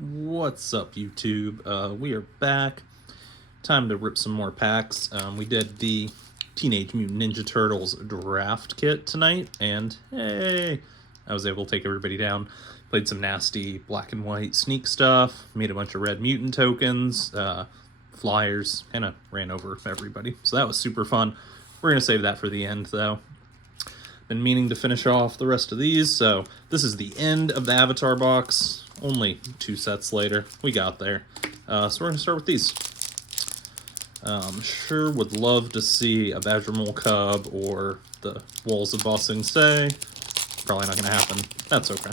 What's up, YouTube? We are back. Time to rip some more packs. We did the Teenage Mutant Ninja Turtles draft kit tonight, and hey, I was able to take everybody down. Played some nasty black and white sneak stuff, made a bunch of red mutant tokens, flyers, kind of ran over everybody. So that was super fun. We're going to save that for the end, though. Been meaning to finish off the rest of these, so this is the end of the Avatar box. Only 2 sets later. We got there. So we're going to start with these. Sure would love to see a Badger Mole Cub or the Walls of Ba Sing Se. Probably not going to happen. That's okay.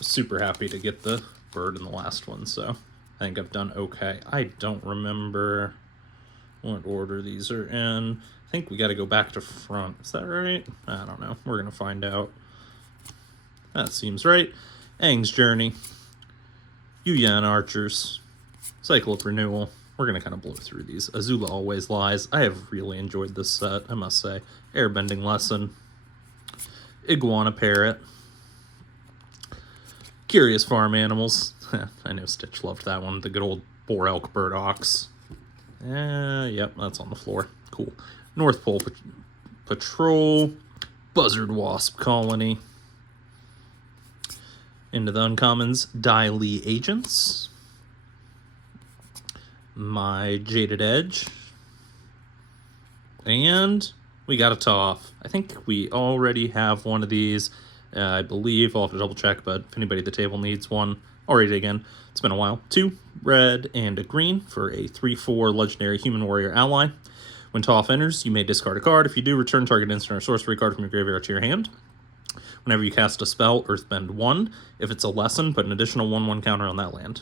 Super happy to get the bird in the last one, so I think I've done okay. I don't remember what order these are in. I think we got to go back to front. Is that right? I don't know. We're going to find out. That seems right. Aang's Journey, Yuya and Archers, Cycle of Renewal. We're going to kind of blow through these. Azula Always Lies. I have really enjoyed this set, I must say. Airbending Lesson, Iguana Parrot, Curious Farm Animals. I know Stitch loved that one. The good old Boar Elk Bird Ox. Yep, that's on the floor. Cool. North Pole Patrol, Buzzard Wasp Colony. Into the uncommons, Dai Li Agents, My Jaded Edge, and we got a Toph. I think we already have one of these. I believe, I'll have to double check, but if anybody at the table needs one, I'll read it again. It's been a while. 2 red and a green for a 3/4 legendary human warrior ally. When Toph enters, you may discard a card. If you do, return target instant or sorcery card from your graveyard to your hand. Whenever you cast a spell, Earthbend 1. If it's a lesson, put an additional 1/1 counter on that land.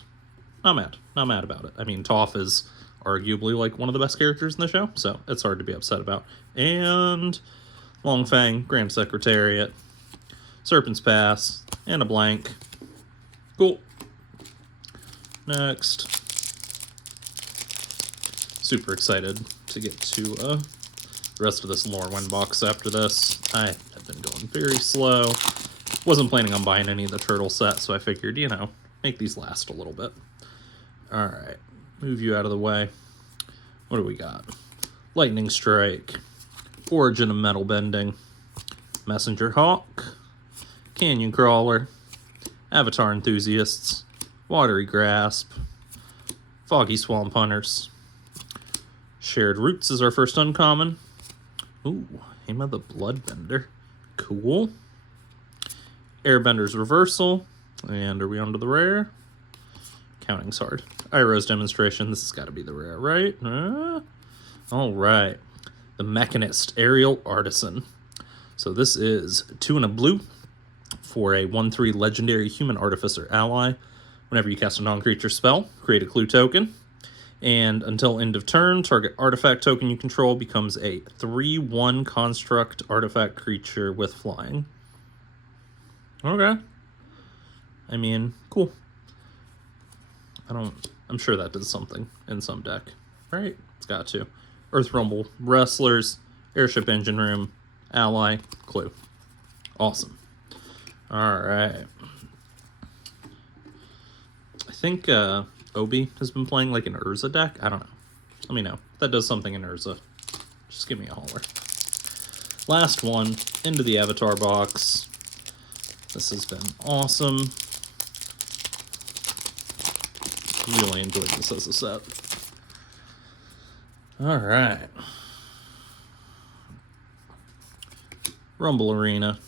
Not mad. Not mad about it. I mean, Toph is arguably like one of the best characters in the show, so it's hard to be upset about. And Longfang, Grand Secretariat, Serpent's Pass, and a blank. Cool. Next. Super excited to get to the rest of this Lorwyn box after this. I have been going very slow. Wasn't planning on buying any of the turtle sets, so I figured, you know, make these last a little bit. Alright, move you out of the way. What do we got? Lightning Strike, Origin of Metal Bending, Messenger Hawk, Canyon Crawler, Avatar Enthusiasts, Watery Grasp, Foggy Swamp Hunters. Shared Roots is our first uncommon. Ooh, Hema the Bloodbender. Cool. Airbender's Reversal. And are we on to the rare? Counting's hard. Iroh's Demonstration. This has got to be the rare, right? All right. The Mechanist, Aerial Artisan. So this is 2 and a blue for a 1/3 legendary human artificer ally. Whenever you cast a non-creature spell, create a clue token. And until end of turn, target artifact token you control becomes a 3/1 construct artifact creature with flying. Okay. I mean, cool. I'm sure that does something in some deck, right? It's got to. Earth Rumble, Wrestlers, Airship Engine Room, Ally, Clue. Awesome. Alright. I think, Obi has been playing like an Urza deck. I don't know. Let me know. If that does something in Urza, just give me a holler. Last one, into the Avatar box. This has been awesome. Really enjoyed this as a set. Alright. Rumble Arena,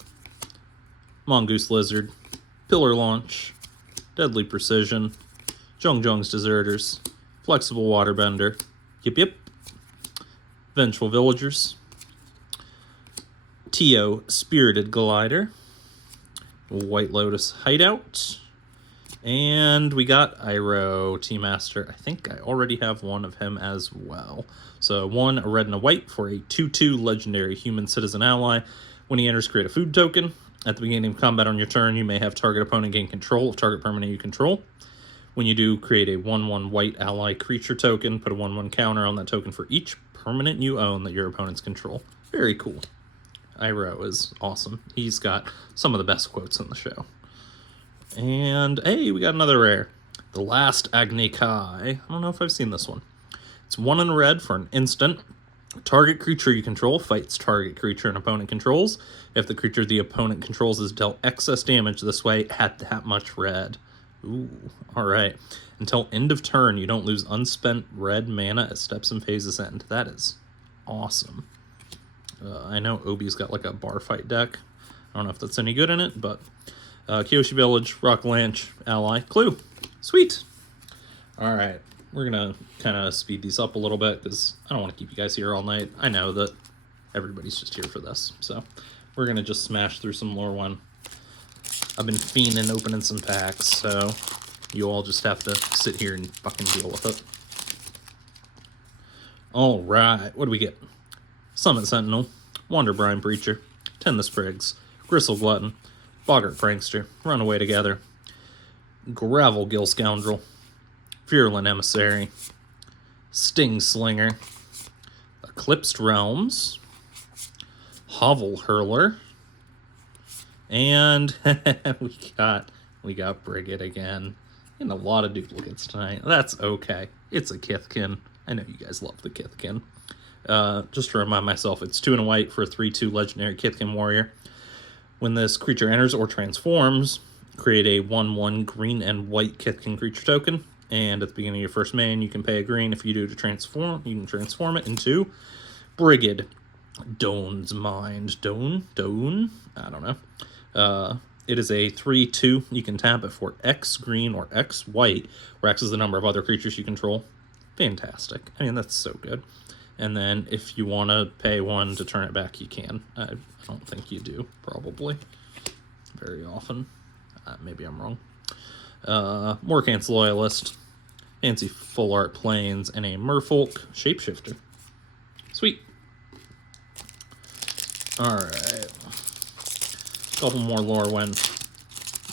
Mongoose Lizard, Pillar Launch, Deadly Precision, Zhong's Deserters, Flexible Waterbender, Yip, Vengeful Villagers, Tio Spirited Glider, White Lotus Hideout, and we got Iroh T-Master. I think I already have one of him as well. So 1, a red and a white for a 2/2 legendary human citizen ally. When he enters, create a food token. At the beginning of combat on your turn, you may have target opponent gain control of target permanent you control. When you do, create a 1/1 white ally creature token. Put a 1/1 counter on that token for each permanent you own that your opponents control. Very cool. Iroh is awesome. He's got some of the best quotes in the show. And, hey, we got another rare. The Last Agni Kai. I don't know if I've seen this one. It's 1 in red for an instant. Target creature you control fights target creature an opponent controls. If the creature the opponent controls is dealt excess damage this way, add that much red. Ooh, alright. Until end of turn, you don't lose unspent red mana as steps and phases end. That is awesome. I know Obi's got like a bar fight deck. I don't know if that's any good in it, but Kyoshi Village, Rock Lanch, Ally, Clue. Sweet. Alright, we're gonna kind of speed these up a little bit because I don't want to keep you guys here all night. I know that everybody's just here for this, so we're gonna just smash through some lore one. I've been fiending opening some packs, so you all just have to sit here and fucking deal with it. Alright, what do we get? Summit Sentinel, Wanderbrine Breacher, Tend the Sprigs, Gristle Glutton, Boggart Prankster, Runaway Together, Gravel Gill Scoundrel, Virulent Emissary, Sting Slinger, Eclipsed Realms, Hovel Hurler, and we got Brigid again. And a lot of duplicates tonight. That's okay. It's a Kithkin. I know you guys love the Kithkin. Just to remind myself, it's 2 and a white for a 3/2 legendary Kithkin warrior. When this creature enters or transforms, create a 1/1 green and white Kithkin creature token. And at the beginning of your first main, you can pay a green. If you do to transform, you can transform it into Brigid. Doan's Mind. Doan? I don't know. It is a 3/2. You can tap it for X green or X white, where X is the number of other creatures you control. Fantastic. I mean, that's so good. And then if you want to pay 1 to turn it back, you can. I don't think you do, probably. Very often. Maybe I'm wrong. Morkant's Loyalist, Fancy Full Art Plains, and a Merfolk Shapeshifter. Sweet. Alright. Couple more lore when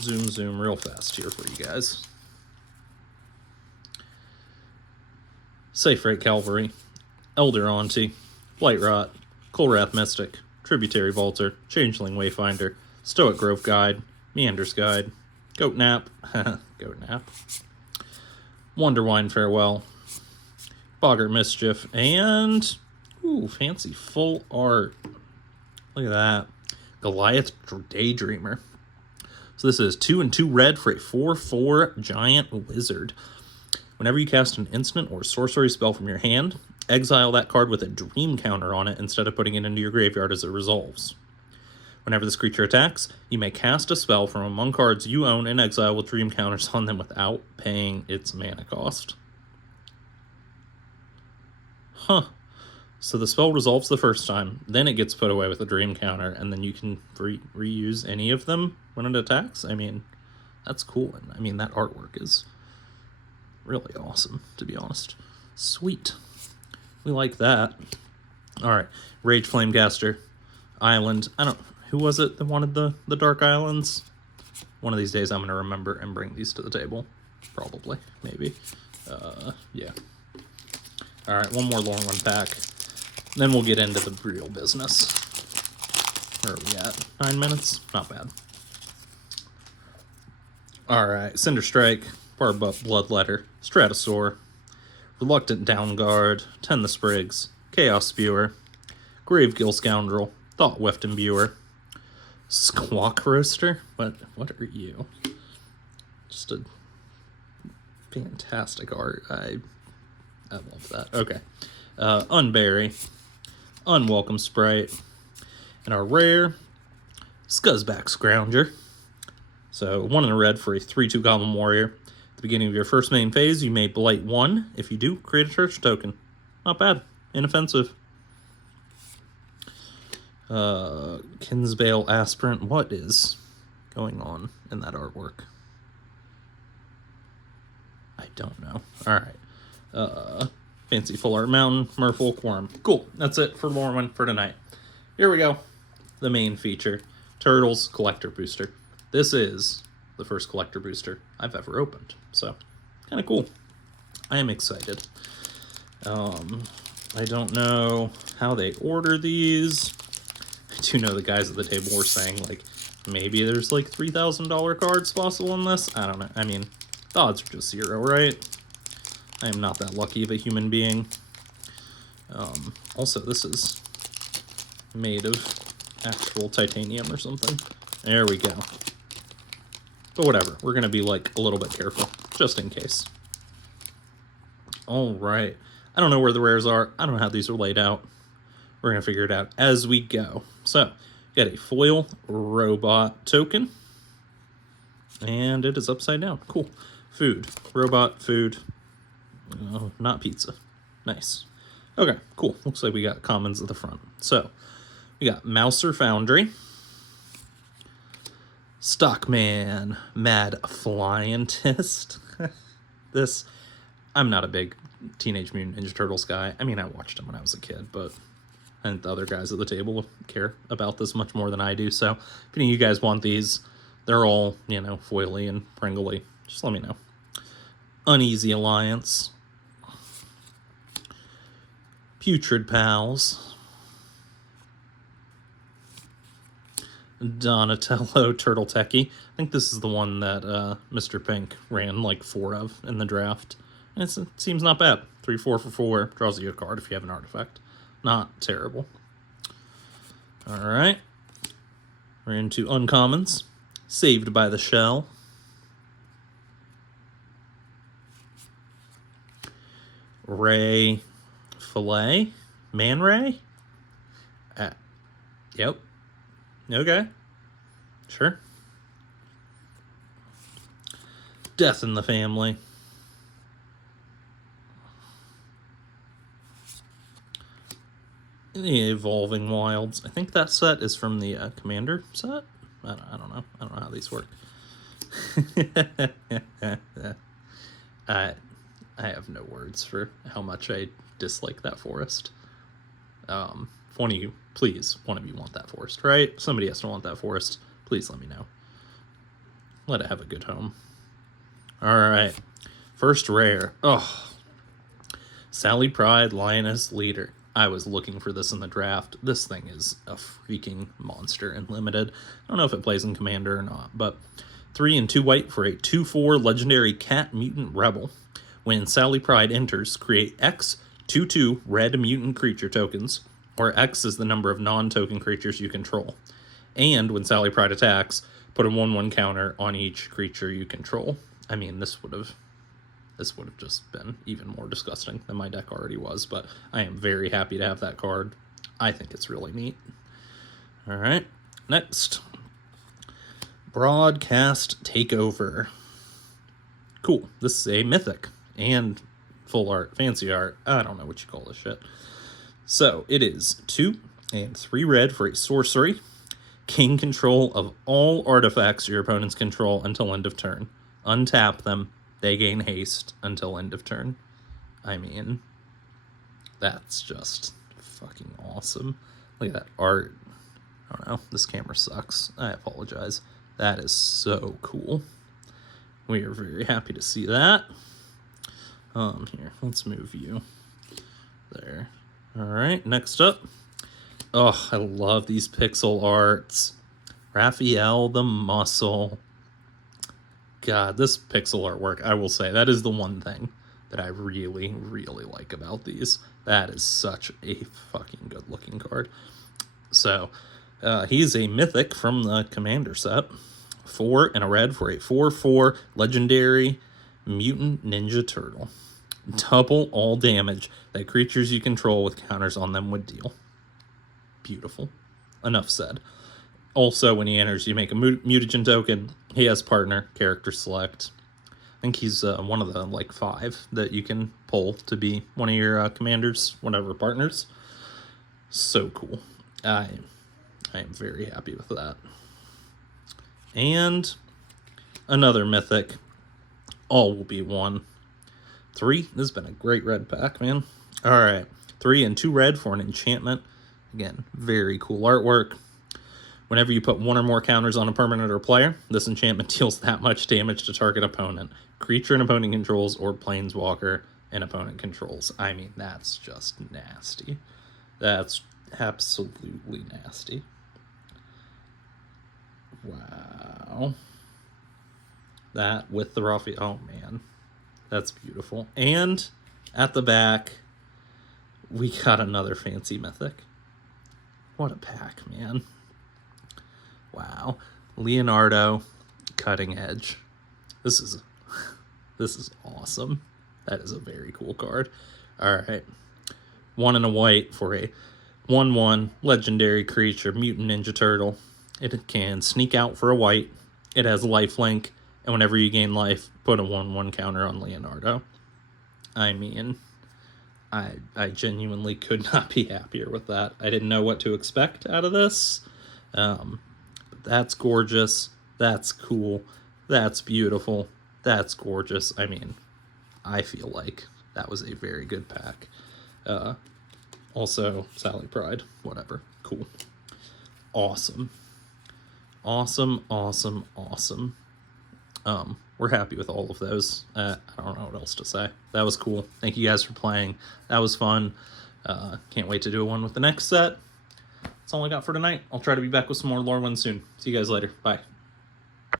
zoom real fast here for you guys. Safe Rate Cavalry, Elder Auntie, Blightrot, Kulrath Mystic, Tributary Vaulter, Changeling Wayfinder, Stoic Grove Guide, Meander's Guide, Goat Nap, Goat Nap, Wonderwine Farewell, Boggart Mischief, and ooh, fancy full art. Look at that. Goliath Daydreamer. So this is 2 and 2 red for a 4/4 giant wizard. Whenever you cast an instant or sorcery spell from your hand, exile that card with a dream counter on it instead of putting it into your graveyard as it resolves. Whenever this creature attacks, you may cast a spell from among cards you own in exile with dream counters on them without paying its mana cost. Huh. So the spell resolves the first time, then it gets put away with a dream counter, and then you can reuse any of them when it attacks? I mean, that's cool. And I mean, that artwork is really awesome, to be honest. Sweet. We like that. Alright, Rage Flamecaster, Island. Who was it that wanted the Dark Islands? One of these days I'm going to remember and bring these to the table. Probably. Maybe. Yeah. Alright, one more long one pack. Then we'll get into the real business. Where are we at? 9 minutes? Not bad. Alright, Cinder Strike, Barbutt Bloodletter, Stratosaur, Reluctant Downguard, Tend the Sprigs, Chaos Spewer, Gravegill Scoundrel, Thought Weft Imbuer, Squawk Roaster? What are you? Just a fantastic art. I love that. Okay. Unbury, Unwelcome Sprite, and our rare Scuzzback Scrounger. So 1 in a red for a 3/2 Goblin Warrior. At the beginning of your first main phase, you may blight 1. If you do, create a church token. Not bad. Inoffensive. Kinsbale Aspirant. What is going on in that artwork? I don't know. Alright. Fancy Full Art Mountain, Merfolk Worm. Cool. That's it for Lorwyn for tonight. Here we go. The main feature. Turtles Collector Booster. This is the first Collector Booster I've ever opened. So, kind of cool. I am excited. I don't know how they order these. I do know the guys at the table were saying, like, Maybe there's like $3,000 cards possible in this. I don't know. I mean, the odds are just 0, right? I am not that lucky of a human being. Also, this is made of actual titanium or something. There we go. But whatever, we're going to be like a little bit careful, just in case. All right. I don't know where the rares are. I don't know how these are laid out. We're going to figure it out as we go. So, got a foil robot token. And it is upside down. Cool. Food. Robot, food. Oh, not pizza. Nice. Okay, cool. Looks like we got commons at the front. So, we got Mouser Foundry. Stockman. Mad Flyentist. This, I'm not a big Teenage Mutant Ninja Turtles guy. I mean, I watched them when I was a kid, but I think the other guys at the table care about this much more than I do. So, if any of you guys want these, they're all, you know, foily and pringly. Just let me know. Uneasy Alliance. Putrid Pals. Donatello Turtle Techie. I think this is the one that Mr. Pink ran like 4 of in the draft. And it seems not bad. 3-4 for 4. Draws you a card if you have an artifact. Not terrible. Alright. We're into uncommons. Saved by the Shell. Ray Fillet. Man Ray? Yep. Okay. Sure. Death in the Family. The Evolving Wilds. I think that set is from the Commander set. I don't know. I don't know how these work. I have no words for how much I dislike that forest. If one of you, please, one of you want that forest, right? Somebody has to want that forest. Please let me know. Let it have a good home. All right. First rare. Oh. Sally Pride, Lioness Leader. I was looking for this in the draft. This thing is a freaking monster in Limited. I don't know if it plays in Commander or not, but 3 and 2 white for a 2/4 legendary cat mutant rebel. When Sally Pride enters, create X 2/2 red mutant creature tokens, where X is the number of non-token creatures you control. And when Sally Pride attacks, put a 1/1 counter on each creature you control. I mean, this would have just been even more disgusting than my deck already was, but I am very happy to have that card. I think it's really neat. All right, next. Broadcast Takeover. Cool. This is a mythic and full art, fancy art. I don't know what you call this shit. So it is 2 and 3 red for a sorcery. Gain control of all artifacts your opponents control until end of turn. Untap them. They gain haste until end of turn. I mean, that's just fucking awesome. Look at that art. I don't know. This camera sucks. I apologize. That is so cool. We are very happy to see that. Here, let's move you. There. All right, next up. Oh, I love these pixel arts. Raphael the Muscle. God, this pixel artwork, I will say, that is the one thing that I really, really like about these. That is such a fucking good looking card. So, he's a mythic from the Commander set. 4 and a red for a 4/4 legendary mutant ninja turtle. Double all damage that creatures you control with counters on them would deal. Beautiful. Enough said. Also, when he enters, you make a mutagen token. He has partner, character select. I think he's one of the, like, 5 that you can pull to be one of your commanders, whatever, partners. So cool. I am very happy with that. And another mythic. All will be 1. 3. This has been a great red pack, man. All right. 3 and 2 red for an enchantment. Again, very cool artwork. Whenever you put 1 or more counters on a permanent or player, this enchantment deals that much damage to target opponent. Creature an opponent controls or planeswalker an opponent controls. I mean, that's just nasty. That's absolutely nasty. Wow. That with the Rafi. Oh, man. That's beautiful. And at the back, we got another fancy mythic. What a pack, man. Wow. Leonardo, Cutting Edge. This is awesome. That is a very cool card. All right. 1 and a white for a 1/1 legendary creature, Mutant Ninja Turtle. It can sneak out for a white. It has lifelink, and whenever you gain life, put a 1/1 counter on Leonardo. I mean, I genuinely could not be happier with that. I didn't know what to expect out of this. But that's gorgeous. That's cool. That's beautiful. That's gorgeous. I mean, I feel like that was a very good pack. Also, Sally Pride. Whatever. Cool. Awesome. Awesome, awesome, awesome. We're happy with all of those. I don't know what else to say. That was cool. Thank you guys for playing. That was fun. Can't wait to do one with the next set. That's all I got for tonight. I'll try to be back with some more Lore ones soon. See you guys later. Bye.